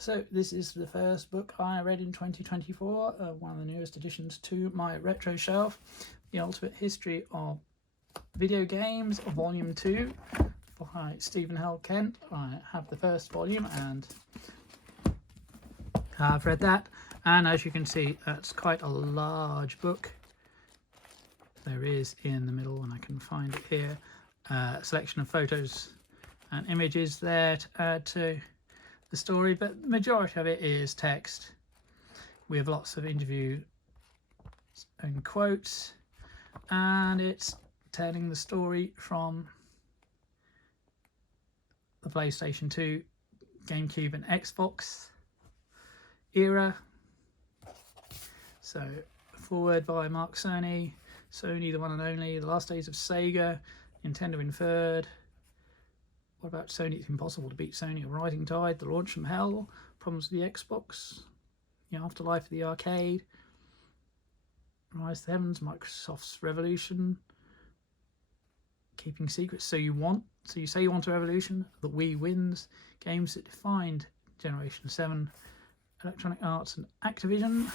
So this is the first book I read in 2024, one of the newest additions to my retro shelf, The Ultimate History of Video Games, Volume 2 by Stephen Hell Kent. I have the first volume and I've read that, and as you can see, that's quite a large book. There is in the middle, and I can find it here, a selection of photos and images there to add to the story, but the majority of it is text with lots of interview and quotes, and it's telling the story from the PlayStation 2, GameCube and Xbox era. So forward by Mark Cerny, Sony the one and only, the last days of Sega, Nintendo in third. What about Sony? It's impossible to beat Sony. A rising tide, the launch from hell, problems with the Xbox, the afterlife of the arcade, rise to the heavens, Microsoft's revolution, keeping secrets. So you say you want a revolution, the Wii wins, games that defined Generation 7, Electronic Arts and Activision,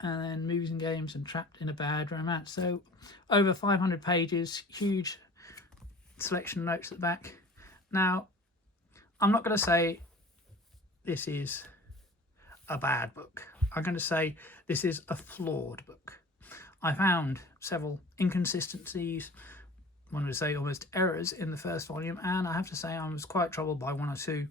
and then movies and games and Trapped in a Bad Romance. So over 500 pages, huge selection notes at the back. Now, I'm not going to say this is a bad book. I'm going to say this is a flawed book. I found several inconsistencies, one would say almost errors in the first volume, and I have to say I was quite troubled by one or two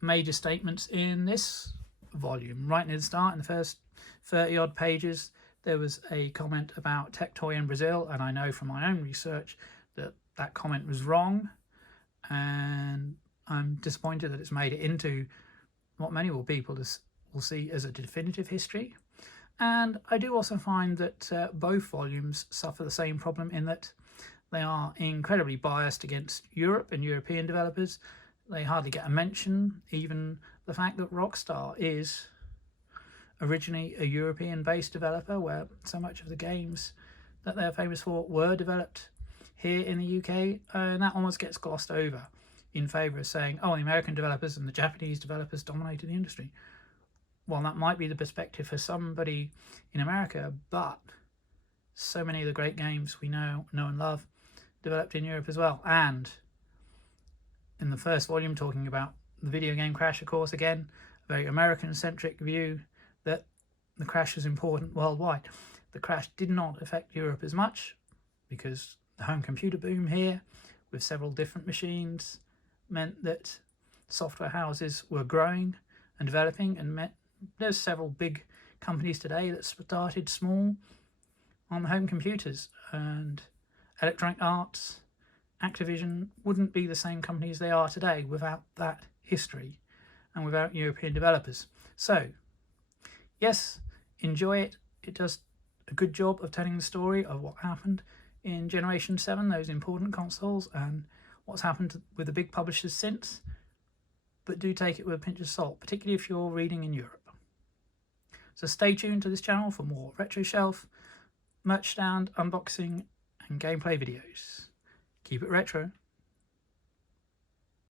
major statements in this volume. Right near the start, in the first 30 odd pages, there was a comment about Tectoy in Brazil, and I know from my own research that that comment was wrong, and I'm disappointed that it's made it into what many people will see as a definitive history. And I do also find that both volumes suffer the same problem in that they are incredibly biased against Europe and European developers. They hardly get a mention. Even the fact that Rockstar is originally a European-based developer, where so much of the games that they're famous for were developed here in the UK, and that almost gets glossed over in favour of saying, oh, the American developers and the Japanese developers dominated the industry. Well, that might be the perspective for somebody in America, but so many of the great games we know and love developed in Europe as well. And in the first volume, talking about the video game crash, of course, again, a very American-centric view that the crash is important worldwide. The crash did not affect Europe as much because the home computer boom here, with several different machines, meant that software houses were growing and developing, and there's several big companies today that started small on the home computers, and Electronic Arts, Activision wouldn't be the same companies they are today without that history and without European developers. So yes, enjoy it. It does a good job of telling the story of what happened in Generation 7, those important consoles, and what's happened with the big publishers since, but do take it with a pinch of salt, particularly if you're reading in Europe. So stay tuned to this channel for more retro shelf, merch stand, unboxing and gameplay videos. Keep it retro.